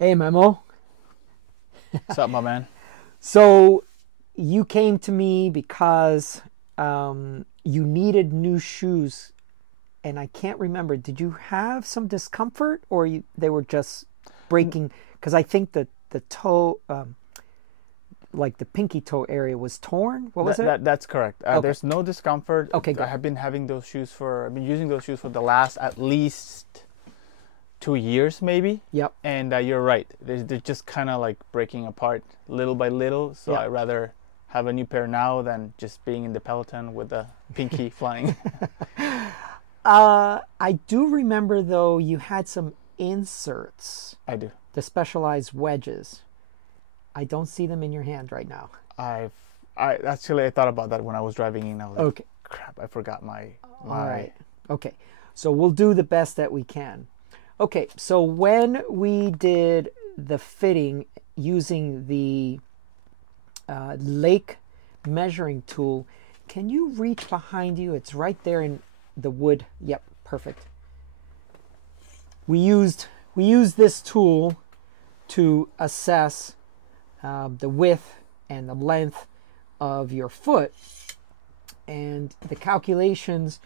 Hey, Memo. What's up, my man? So you came to me because you needed new shoes, and I can't remember. Did you have some discomfort, or they were just breaking? Because I think that the toe, like the pinky toe area, was torn. What was it? That's correct. Okay. There's no discomfort. Okay, good. I've been using those shoes for the last at least 2 years, maybe. Yep. And you're right. They're just kind of like breaking apart little by little. So Yep. I'd rather have a new pair now than just being in the Peloton with the pinky flying. I do remember, though, you had some inserts, I do. the specialized wedges. I don't see them in your hand right now. I thought about that when I was driving in. I was like, Okay. crap, I forgot my. All right. Okay. So we'll do the best that we can. Okay. So when we did the fitting using the Lake measuring tool, can you reach behind you? It's right there in the wood. Yep. Perfect. We used this tool to assess the width and the length of your foot, and the calculations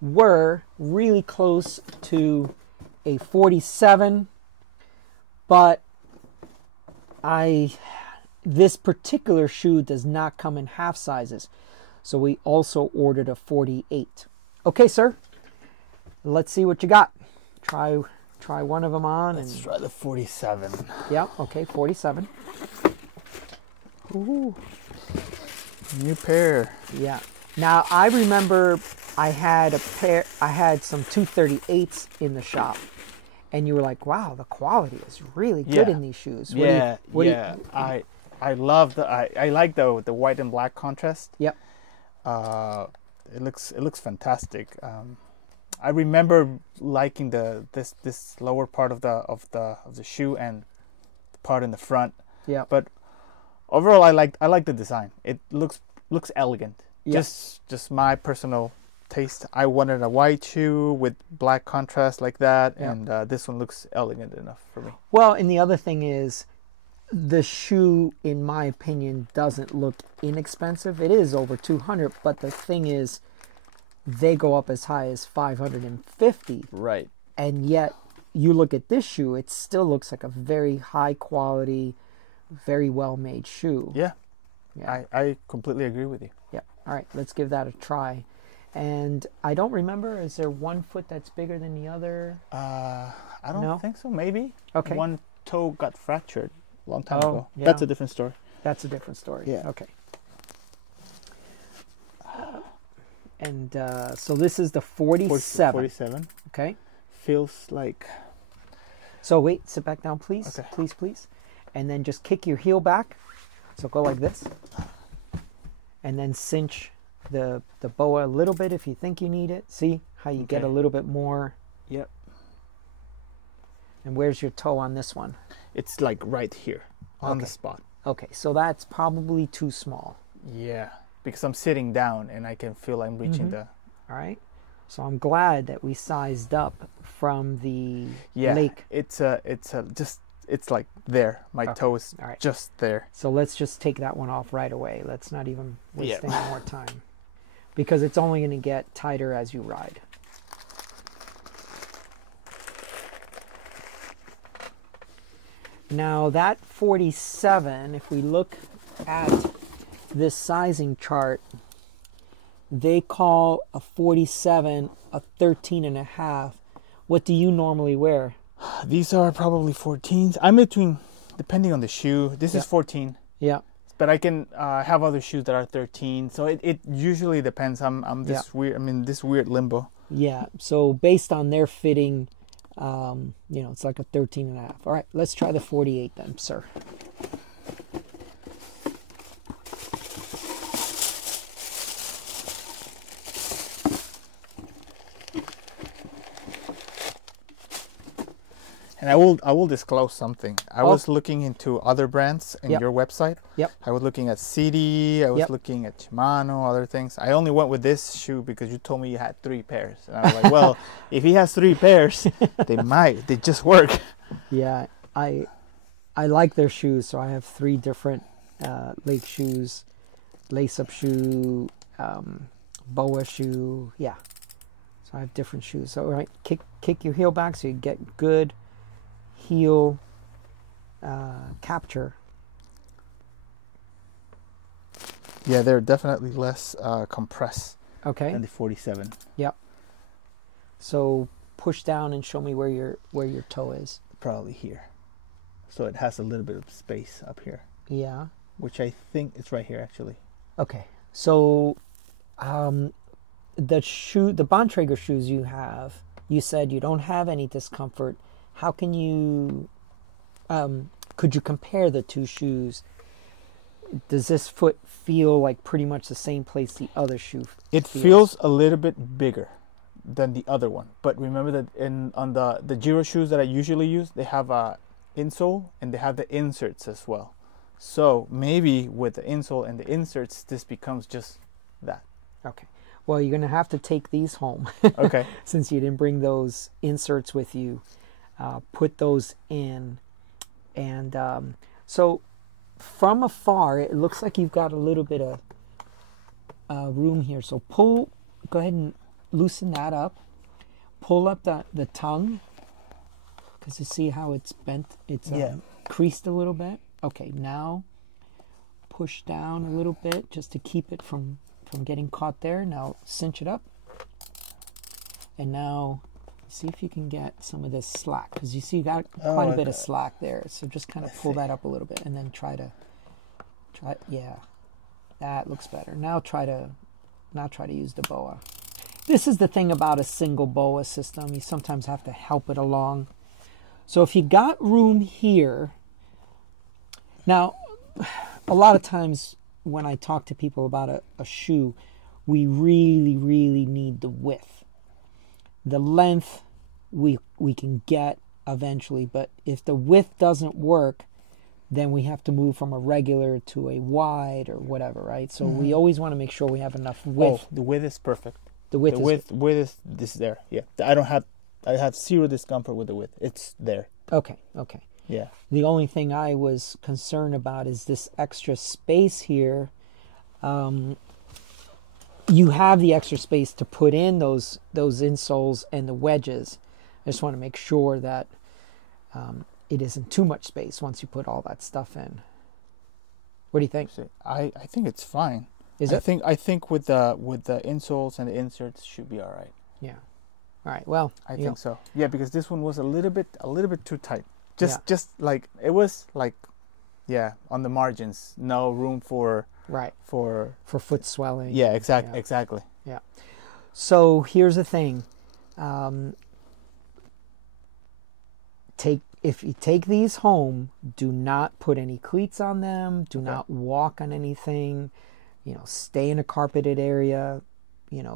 were really close to a 47, but this particular shoe does not come in half sizes, so we also ordered a 48. Okay, sir, let's see what you got. Try one of them on. Let's try the 47. Yeah, okay, 47. Ooh. New pair. Yeah. Now I remember I had some 238s in the shop, and you were like, "Wow, the quality is really good in these shoes." I love I like the white and black contrast. Yep. It looks fantastic. I remember liking this lower part of the shoe and the part in the front. Yeah. But overall, I like the design. It looks elegant. Yes. Just my personal taste. I wanted a white shoe with black contrast like that, and this one looks elegant enough for me. Well, and the other thing is, the shoe, in my opinion, doesn't look inexpensive. It is over 200, but the thing is, they go up as high as 550. Right. And yet, you look at this shoe, it still looks like a very high quality, very well made shoe. Yeah. Yeah. I completely agree with you. Yeah. All right, let's give that a try. And I don't remember, is there one foot that's bigger than the other? I don't think so. Maybe. Okay. One toe got fractured a long time ago. Yeah. That's a different story. That's a different story. Yeah. Okay. And so this is the 47. 47. Okay. Feels like. So wait, sit back down, please. Okay. Please. And then just kick your heel back. So go like this. And then cinch the boa a little bit if you think you need it. See how you get a little bit more. Yep. And where's your toe on this one? It's like right here on the spot. Okay, so that's probably too small. Yeah, because I'm sitting down and I can feel I'm reaching the. All right. So I'm glad that we sized up from the lake. It's like there. My toe is just there. So let's just take that one off right away. Let's not even waste any more time, because it's only going to get tighter as you ride. Now that 47, if we look at this sizing chart, they call a 47 a 13 and a half. What do you normally wear? These are probably 14s. I'm between, depending on the shoe. This is 14. Yeah. But I can have other shoes that are 13. So it usually depends. I'm this weird. I'm in this weird limbo. Yeah. So based on their fitting, it's like a 13 and a half. All right, let's try the 48 then, sir. And I will disclose something. I was looking into other brands in your website. Yep. I was looking at CD. I was looking at Shimano, other things. I only went with this shoe because you told me you had 3 pairs. And I was like, well, if he has 3 pairs, they just work. Yeah, I I like their shoes, so I have 3 different Lake shoes, lace-up shoe, boa shoe. Yeah, so I have different shoes. So right, kick your heel back so you get good heel capture. Yeah, they're definitely less compressed Okay. than the 47. Yep. So push down and show me where your toe is. Probably here. So it has a little bit of space up here. Yeah. Which I think it's right here actually. Okay. So the Bontrager shoes you have, you said you don't have any discomfort. How can you could you compare the 2 shoes? Does this foot feel like pretty much the same place the other shoe It feels a little bit bigger than the other one. But remember that on the Giro shoes that I usually use, they have a insole and they have the inserts as well. So maybe with the insole and the inserts, this becomes just that. Okay. Well, you're going to have to take these home. Okay. Since you didn't bring those inserts with you. Put those in. And so from afar, it looks like you've got a little bit of room here. So go ahead and loosen that up. Pull up the tongue. Because you see how it's bent? It's creased a little bit. Okay, now push down a little bit just to keep it from getting caught there. Now cinch it up. And now see if you can get some of this slack. Because you see you got quite a bit of slack there. So just kind of pull that up a little bit and then try, yeah. That looks better. Now try to use the boa. This is the thing about a single boa system. You sometimes have to help it along. So if you got room here, now a lot of times when I talk to people about a shoe, we really, really need the width. The length we can get eventually, but if the width doesn't work, then we have to move from a regular to a wide or whatever, right? So we always want to make sure we have enough width. Oh, the width is perfect. The width is this there. Yeah, I have zero discomfort with the width. It's there. Okay. Yeah. The only thing I was concerned about is this extra space here. You have the extra space to put in those insoles and the wedges. I just want to make sure that it isn't too much space once you put all that stuff in. What do you think? I think it's fine. Is it? I think with the insoles and the inserts should be all right. Yeah. All right. Well, I think so. Yeah, because this one was a little bit too tight. Just like it was like, yeah, on the margins, no room for foot swelling. Yeah, exactly. Yeah. So here's the thing. If you take these home, do not put any cleats on them. Do not walk on anything. Stay in a carpeted area.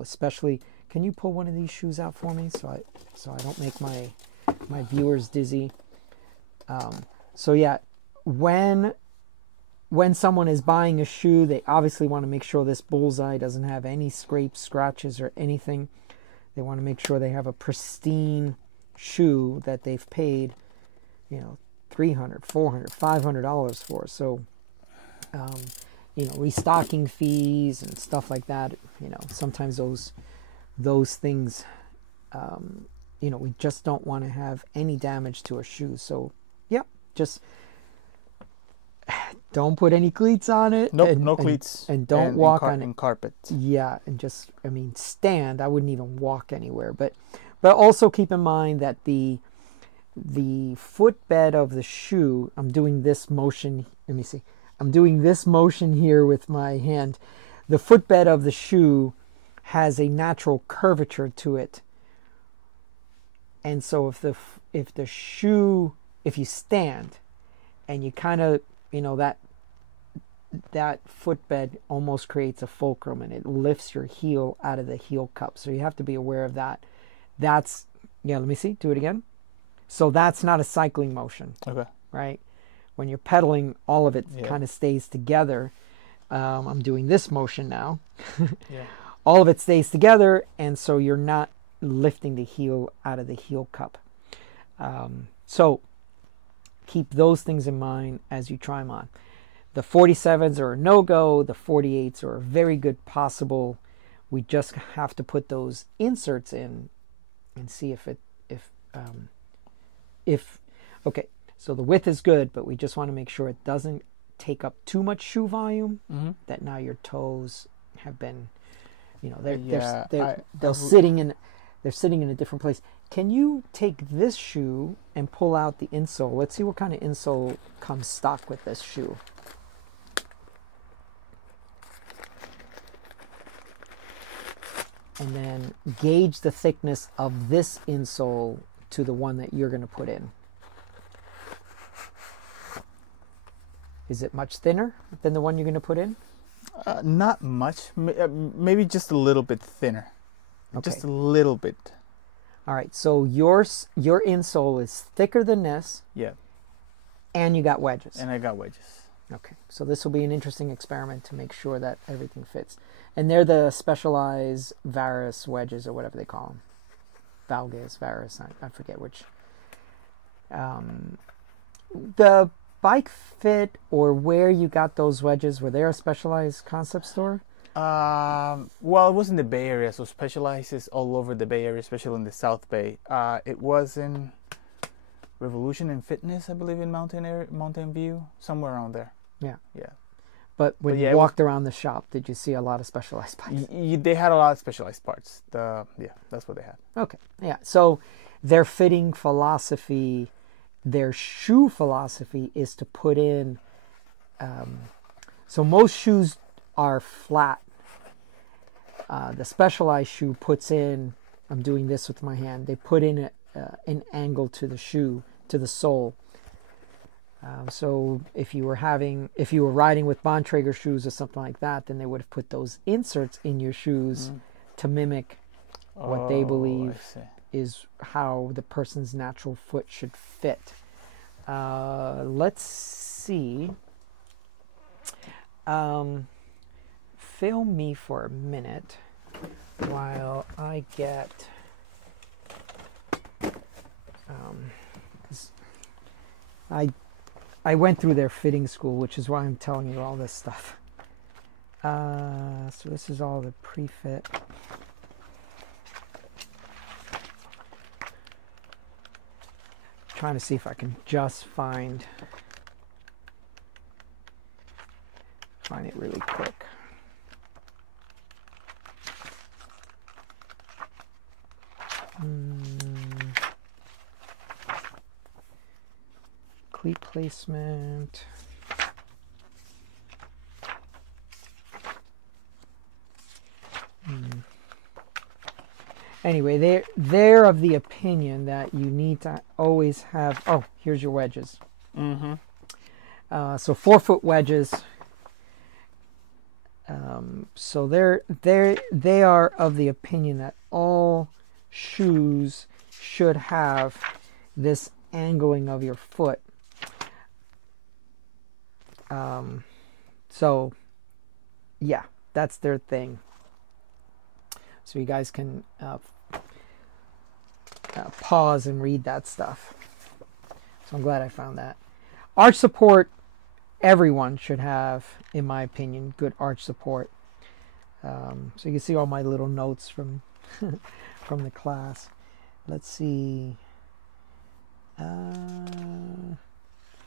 Especially. Can you pull one of these shoes out for me so I don't make my viewers dizzy? So yeah, when someone is buying a shoe, they obviously want to make sure this bullseye doesn't have any scrapes, scratches, or anything. They want to make sure they have a pristine shoe that they've paid, $300, $400, $500 for. So, restocking fees and stuff like that. Sometimes those things, we just don't want to have any damage to a shoe. So, yeah, just don't put any cleats on it. Nope, no cleats. And don't walk on in carpet. Yeah, and just, stand. I wouldn't even walk anywhere. But also keep in mind that the footbed of the shoe, I'm doing this motion. Let me see. I'm doing this motion here with my hand. The footbed of the shoe has a natural curvature to it. And so if you stand and you kind of, that footbed almost creates a fulcrum and it lifts your heel out of the heel cup. So you have to be aware of that. Let me see, do it again. So that's not a cycling motion. Okay. Right? When you're pedaling, all of it kind of stays together. I'm doing this motion now. Yeah. All of it stays together, and so you're not lifting the heel out of the heel cup. So keep those things in mind as you try them on. The 47s are a no-go. The 48s are a very good possible. We just have to put those inserts in and see okay, so the width is good, but we just want to make sure it doesn't take up too much shoe volume, that now your toes have been, they're sitting in a different place. Can you take this shoe and pull out the insole? Let's see what kind of insole comes stock with this shoe. And then gauge the thickness of this insole to the one that you're going to put in. Is it much thinner than the one you're going to put in? Not much. Maybe just a little bit thinner. Okay. Just a little bit. All right. So your insole is thicker than this. Yeah. And you got wedges. And I got wedges. Okay. So this will be an interesting experiment to make sure that everything fits. And they're the Specialized Varus wedges, or whatever they call them. Valgus, Varus, I forget which. The Bike Fit, or where you got those wedges, were they a Specialized concept store? Well, it was in the Bay Area, so Specialized is all over the Bay Area, especially in the South Bay. It was in Revolution and Fitness, I believe, in Mountain View, somewhere around there. Yeah. Yeah. But when you walked around the shop, did you see a lot of Specialized bikes? They had a lot of Specialized parts. Yeah, that's what they had. Okay. Yeah. So their fitting philosophy, their shoe philosophy is to put in. So most shoes are flat. The Specialized shoe puts in. I'm doing this with my hand. They put in an angle to the shoe, to the sole. So if you were riding with Bontrager shoes or something like that, then they would have put those inserts in your shoes to mimic what they believe is how the person's natural foot should fit. Let's see. Film me for a minute while I get. I went through their fitting school, which is why I'm telling you all this stuff. So this is all the pre-fit. Trying to see if I can just find it really quick. Cleat placement. Anyway, they're of the opinion that you need to always have. Oh, here's your wedges. So 4-foot wedges. So they are of the opinion that all shoes should have this angling of your foot. So yeah, that's their thing. So you guys can pause and read that stuff. So I'm glad I found that. Arch support, everyone should have, in my opinion, good arch support. So you can see all my little notes from from the class. Let's see.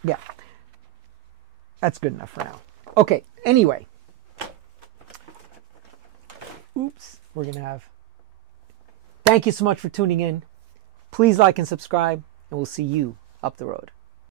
Yeah, that's good enough for now. Okay, anyway. Oops, we're going to have. Thank you so much for tuning in. Please like and subscribe, and we'll see you up the road.